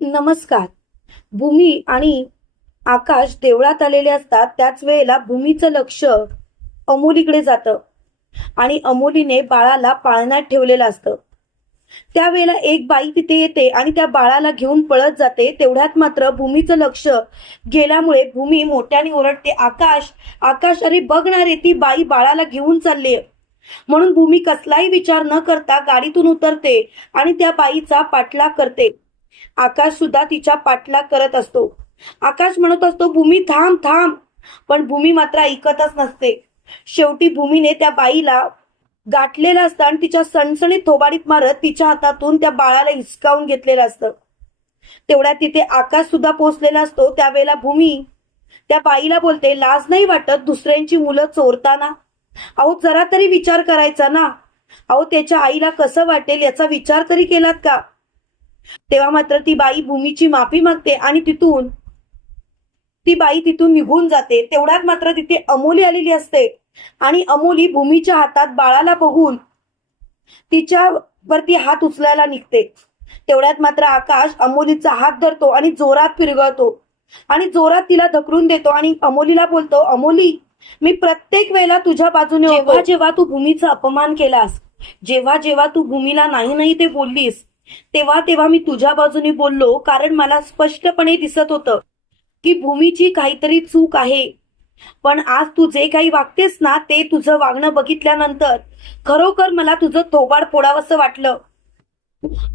नमस्कार. भूमी आणि आकाश देवळात आलेले असतात. त्याच वेळेला भूमीचं लक्ष अमोलीकडे जातं आणि अमोलीने बाळाला पाळण्यात ठेवलेलं असतं. त्यावेळेला एक बाई तिथे येते आणि त्या बाळाला घेऊन पळत जाते. तेवढ्यात मात्र भूमीचं लक्ष गेल्यामुळे भूमी मोठ्याने ओरडते आकाश आकाश अरे बघणारे ती बाई बाळाला घेऊन चालली म्हणून भूमी कसलाही विचार न करता गाडीतून उतरते आणि त्या बाईचा पाठलाग करते. आकाश सुद्धा तिच्या पाठलाग करत असतो. आकाश म्हणत असतो भूमी थांब थांब. पण भूमी मात्र ऐकतच नसते. शेवटी भूमीने त्या बाईला गाठलेलं असतं आणि तिच्या सणसणीत थोबाडीत मारत तिच्या हातातून त्या बाळाला हिसकावून घेतलेलं असतं. तेवढ्या तिथे आकाश सुद्धा पोहोचलेला असतो. त्यावेळेला भूमी त्या बाईला बोलते लाज नाही वाटत दुसऱ्यांची मुलं चोरताना? अहो जरा तरी विचार करायचा ना? अहो त्याच्या आईला कसं वाटेल? याचा विचार तरी केलात का? तेव्हा मात्र ती बाई भूमीची माफी मागते आणि तिथून ती बाई तिथून निघून जाते. तेवढ्यात मात्र तिथे अमोली आलेली असते. आणि अमोली भूमीच्या हातात बाळाला बघून तिच्या वरती हात उचलायला निघते. तेवढ्यात मात्र आकाश अमोलीचा हात धरतो आणि जोरात फिरगळतो. आणि जोरात तिला ढकलून देतो आणि अमोलीला बोलतो अमोली मी प्रत्येक वेळेला तुझ्या बाजूने जेव्हा जेव्हा तू भूमीचा अपमान केलास जेव्हा जेव्हा तू भूमीला नाही नाही ते बोललीस तेव्हा तेव्हा मी तुझ्या बाजूने बोललो कारण मला स्पष्टपणे दिसत होतं की भूमीची काहीतरी चूक आहे. पण आज तू जे काही वागतेस ना ते तुझं वागणं बघितल्यानंतर खरोखर मला तुझं थोबाड फोडावंसं वाटलं.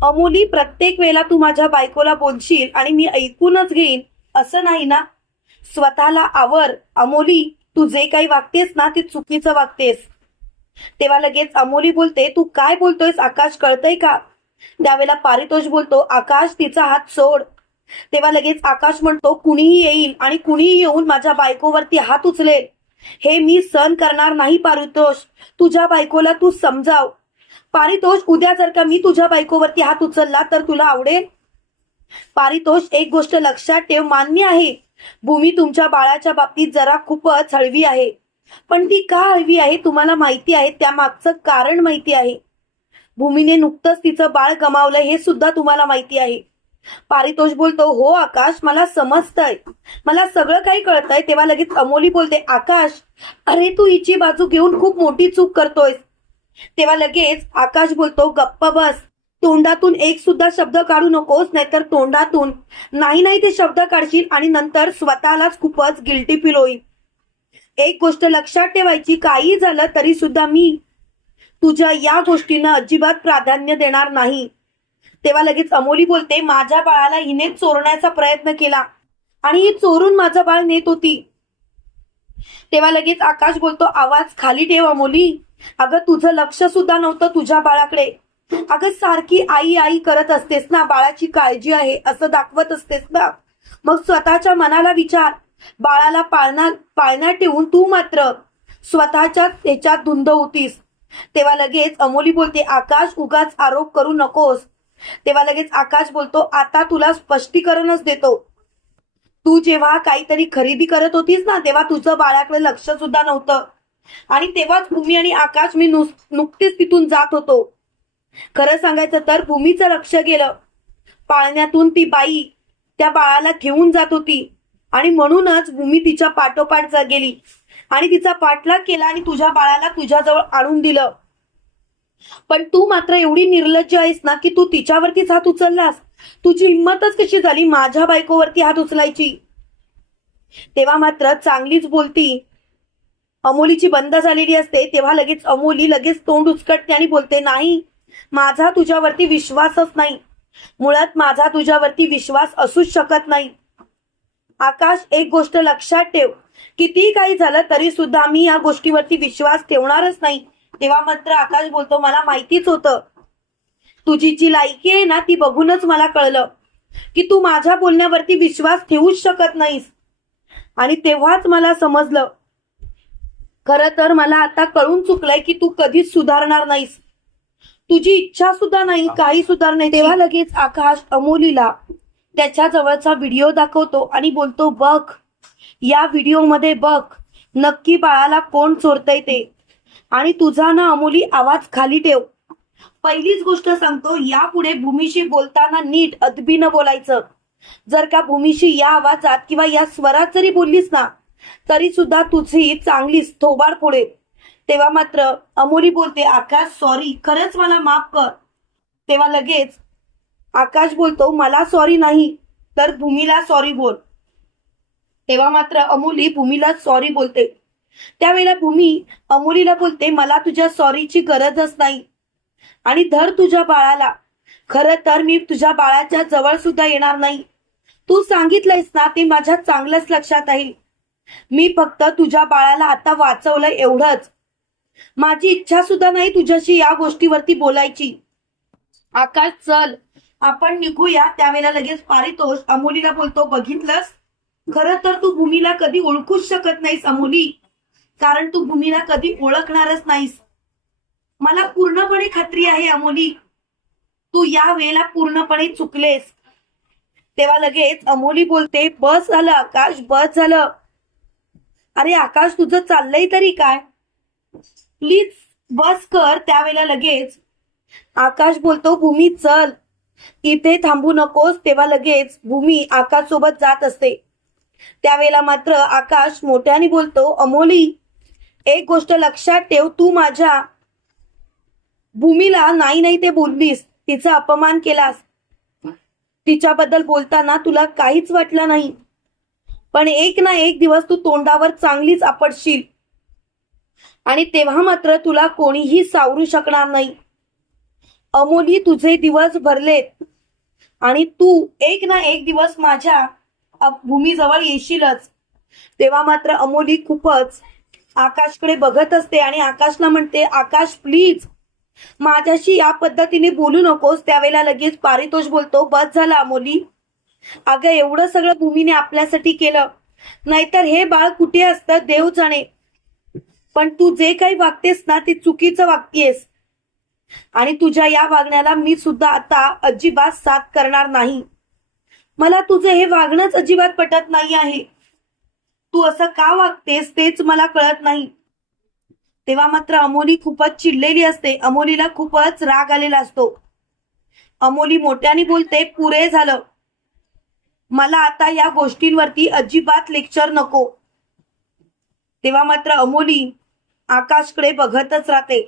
अमोली प्रत्येक वेळेला तू माझ्या बायकोला बोलशील आणि मी ऐकूनच घेईन असं नाही ना? स्वतःला आवर अमोली तू जे काही वागतेस ना ते चुकीचं वागतेस. तेव्हा लगेच अमोली बोलते तू काय बोलतोयस आकाश कळतय का? त्यावेळेला पारितोष बोलतो आकाश तिचा हात सोड. तेव्हा लगेच आकाश म्हणतो कुणीही येईल आणि कुणीही येऊन माझ्या बायकोवरती हात उचलेल. हे मी सहन करणार नाही पारितोष. तुझ्या बायकोला तू समजाव. पारितोष उद्या जर का मी तुझ्या बायकोवरती हात उचलला तर तुला आवडेल? पारितोष एक गोष्ट लक्षात ठेव मान्य आहे. भूमी तुमच्या बाळाच्या बाबतीत जरा खूपच हळवी आहे. पण ती का हळवी आहे तुम्हाला माहिती आहे त्यामागचं कारण माहिती आहे. भूमीने नुकतंच तिचं बाळ गमावलं हे सुद्धा तुम्हाला माहिती आहे. पारितोष बोलतो हो आकाश मला समजतंय. मला सगळं काही कळतंय. तेव्हा लगेच अमोली बोलते आकाश अरे तू हिची बाजू घेऊन खूप मोठी चूक करतोयस. तेव्हा लगेच आकाश बोलतो गप्प बस. तोंडातून एक सुद्धा शब्द काढू नकोस नाहीतर तोंडातून नाही नाही ते शब्द काढशील आणि नंतर स्वतःलाच खूपच गिल्टी फील होईल. एक गोष्ट लक्षात ठेवायची काही झालं तरी सुद्धा मी तुझ्या या गोष्टींना अजिबात प्राधान्य देणार नाही. तेव्हा लगेच अमोली बोलते माझ्या बाळाला हिने चोरण्याचा प्रयत्न केला आणि ही चोरून माझं बाळ नेत होती. तेव्हा लगेच आकाश बोलतो आवाज खाली ठेव अमोली. अगं तुझं लक्ष सुद्धा नव्हतं तुझ्या बाळाकडे. अगं सारखी आई आई करत असतेस ना बाळाची काळजी आहे असं दाखवत असतेस ना. मग स्वतःच्या मनाला विचार. बाळाला पाळणार पाळण्यात ठेवून तू मात्र स्वतःच्याच ह्याच्यात धुंद होतीस. तेव्हा लगेच अमोली बोलते आकाश उगाच आरोप करू नकोस. तेव्हा लगेच आकाश बोलतो आता तुला स्पष्टीकरणच देतो. तू जेव्हा काहीतरी खरेदी करत होतीस ना तेव्हा तुझं बाळाकडे लक्ष सुद्धा नव्हतं. आणि तेव्हाच भूमी आणि आकाश मी नुकतीच तिथून जात होतो. खरं सांगायचं तर भूमीचं लक्ष गेलं. पाळण्यातून ती बाई त्या बाळाला घेऊन जात होती. आणि म्हणूनच भूमी तिच्या पाठोपाठ गेली. आणि तिचा पाठलाग केला आणि तुझ्या बाळाला तुझ्याजवळ आणून दिलं. पण तू मात्र एवढी निर्लज्ज आहेस ना की तू तिच्यावरतीच हात उचललास. तुझी हिंमतच कशी झाली माझ्या बायकोवरती हात उचलायची? तेव्हा मात्र चांगलीच बोलती. अमोलीची बंद झालेली असते तेव्हा लगेच अमोली लगेच तोंड उचकटते आणि बोलते नाही माझा तुझ्यावरती विश्वासच नाही. मुळात माझा तुझ्यावरती विश्वास असूच शकत नाही. आकाश एक गोष्ट लक्षात ठेव. किती काही झालं तरी सुद्धा मी या गोष्टीवरती विश्वास ठेवणारच नाही. तेव्हा मात्र आकाश बोलतो मला माहितीच होतं. तुझी जी लायकी आहे ना ती बघूनच मला कळलं की तू माझ्या बोलण्यावरती विश्वास ठेवूच शकत नाहीस. आणि तेव्हाच मला समजलं खर तर मला आता कळून चुकलंय की तू कधीच सुधारणार नाहीस. तुझी इच्छा सुद्धा नाही काही सुधारणे तेव्हा लगेच आकाश अमोलीला त्याच्या जवळचा व्हिडिओ दाखवतो आणि बोलतो बघ या व्हिडिओमध्ये बघ नक्की बाळाला कोण चोरतय ते. आणि तुझा ना अमोली आवाज खाली ठेव. पहिलीच गोष्ट सांगतो यापुढे भूमीशी बोलताना नीट अदबीनं बोलायचं. जर का भूमीशी या आवाजात किंवा या स्वरात जरी बोललीस ना तरी सुद्धा तुझी चांगलीच थोबाड पुढे तेव्हा मात्र अमोली बोलते आकाश सॉरी खरंच मला माफ कर. तेव्हा लगेच आकाश बोलतो मला सॉरी नाही तर भूमीला सॉरी बोल. तेव्हा मात्र अमोली भूमीला सॉरी बोलते. त्यावेळेला भूमी अमुलीला बोलते मला तुझ्या सॉरीची गरजच नाही. आणि धर तुझ्या बाळाला. खर तर मी तुझ्या बाळाच्या जवळ सुद्धा येणार नाही. तू सांगितलंयस ना ते माझ्या चांगलंच लक्षात आहे. मी फक्त तुझ्या बाळाला आता वाचवलं एवढंच. माझी इच्छा सुद्धा नाही तुझ्याशी या गोष्टीवरती बोलायची. आकाश चल. आपण निघूया. त्यावेळेला लगेच पारितोष अमोलीला बोलतो बघितलंस? खरं तर तू भूमीला कधी ओळखूच शकत नाहीस अमोली. कारण तू भूमीला कधी ओळखणारच नाहीस. मला पूर्णपणे खात्री आहे अमोली. तू या वेळेला पूर्णपणे चुकलेस. तेव्हा लगेच अमोली बोलते बस झालं आकाश बस झालं. अरे आकाश तुझं चाललंय तरी काय? प्लीज बस कर. त्यावेळेला लगेच आकाश बोलतो भूमी चल. इथे थांबू नकोस. तेव्हा लगेच भूमी आकाश सोबत जात असते. त्यावेळेला मात्र आकाश मोठ्याने बोलतो अमोली एक गोष्ट लक्षात ठेव तू माझ्या भूमीला नाही नाही ते बोललीस तिचा अपमान केलास. तिच्याबद्दल बोलताना तुला काहीच वाटलं नाही. पण एक ना एक दिवस तू तोंडावर चांगलीच आपडशील आणि तेव्हा मात्र तुला कोणीही सावरू शकणार नाही. अमोली तुझे दिवस भरलेत. आणि तू एक ना एक दिवस माझ्या भूमीजवळ येशीलच. तेव्हा मात्र अमोली खूपच आकाशकडे बघत असते आणि आकाशला म्हणते आकाश प्लीज माझ्याशी या पद्धतीने बोलू नकोस. त्यावेळेला लगेच पारितोष बोलतो बस झाला अमोली. अगं एवढं सगळं भूमीने आपल्यासाठी केलं. नाहीतर हे बाळ कुठे असतं? देव जाणे. पण तू जे काही वागतेस ना ते चुकीचं वागतेस. आणि तुझ्या या वागण्याला मी सुद्धा आता अजिबात साथ करणार नाही. मला तुझं हे वागणंच अजिबात पटत नाही आहे. तू असं का वागतेस तेच मला कळत नाही. तेव्हा मात्र अमोली खूपच चिडलेली असते. अमोलीला खूपच राग आलेला असतो. अमोली मोठ्याने बोलते पुरे झालं. मला आता या गोष्टींवरती अजिबात लेक्चर नको. तेव्हा मात्र अमोली आकाशकडे बघतच राहते.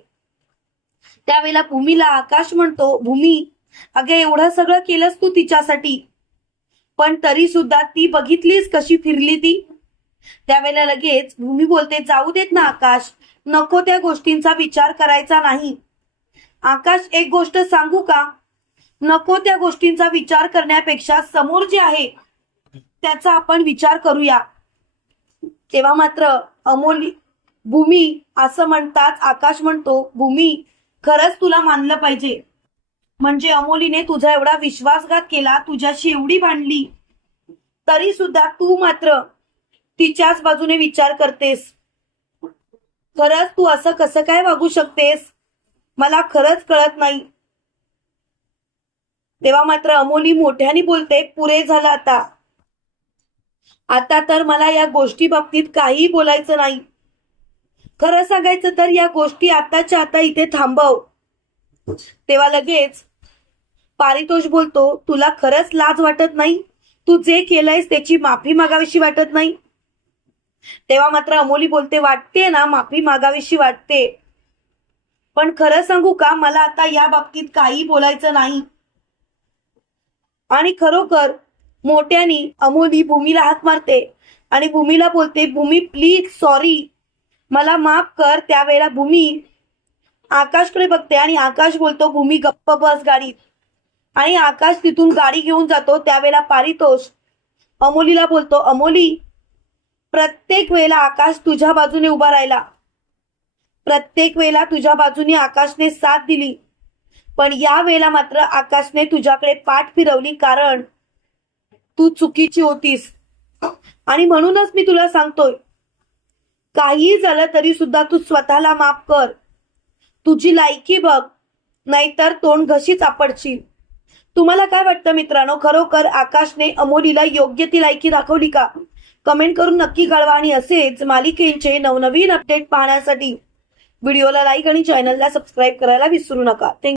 त्यावेळेला भूमीला आकाश म्हणतो भूमी अगे एवढं सगळं केलंस तू तिच्यासाठी. पण तरी सुद्धा ती बघितलीस कशी फिरली ती? त्यावेळेला लगेच भूमी बोलते जाऊ देत ना आकाश. नको त्या गोष्टींचा विचार करायचा नाही. आकाश एक गोष्ट सांगू का? नको त्या गोष्टींचा विचार करण्यापेक्षा समोर जे आहे त्याचा आपण विचार करूया. तेव्हा मात्र अमोल भूमी असं म्हणताच आकाश म्हणतो भूमी खरंच तुला मानलं पाहिजे. म्हणजे अमोलीने तुझा एवढा विश्वासघात केला तुझ्याशी एवढी भांडली तरी सुद्धा तू मात्र तिच्याच बाजूने विचार करतेस. खरंच तू असं कसं काय वागू शकतेस? मला खरंच कळत नाही. तेव्हा मात्र अमोली मोठ्याने बोलते पुरे झालं आता. आता तर मला या गोष्टी बाबतीत काहीही बोलायचं नाही. खरं सांगायचं तर या गोष्टी आताच्या आता इथे थांबव. तेव्हा लगेच पारितोष बोलतो तुला खरंच लाज वाटत नाही? तू जे केलंयस त्याची माफी मागावीशी वाटत नाही? तेव्हा मात्र अमोली बोलते वाटते ना माफी मागावीशी वाटते. पण खरं सांगू का मला आता या बाबतीत काही बोलायचं नाही. आणि खरोखर मोठ्यानी अमोली भूमीला हात मारते आणि भूमीला बोलते भूमी प्लीज सॉरी मला माफ कर त्यावेळेला भूमी आकाशकडे बघते आणि आकाश बोलतो भूमी गप्प बस गाडीत. आणि आकाश तिथून गाडी घेऊन जातो त्यावेळेला पारितोष अमोलीला बोलतो अमोली प्रत्येक वेळेला आकाश तुझ्या बाजूने उभा राहिला. प्रत्येक वेळेला तुझ्या बाजूने आकाशने साथ दिली. पण या वेळेला मात्र आकाशने तुझ्याकडे पाठ फिरवली कारण तू चुकीची होतीस. आणि म्हणूनच मी तुला सांगतोय काही झालं तरी सुद्धा तू स्वतःला माफ कर. तुझी लायकी बघ नाहीतर तोंड घशीच आपडशील. तुम्हाला काय वाटतं मित्रांनो? खरोखर आकाशने अमोलीला योग्य ती लायकी दाखवली का? कमेंट करून नक्की कळवा आणि असेच मालिकेचे नवनवीन अपडेट पाहण्यासाठी व्हिडिओला लाईक आणि चॅनलला सबस्क्राईब करायला विसरू नका. थँक्यू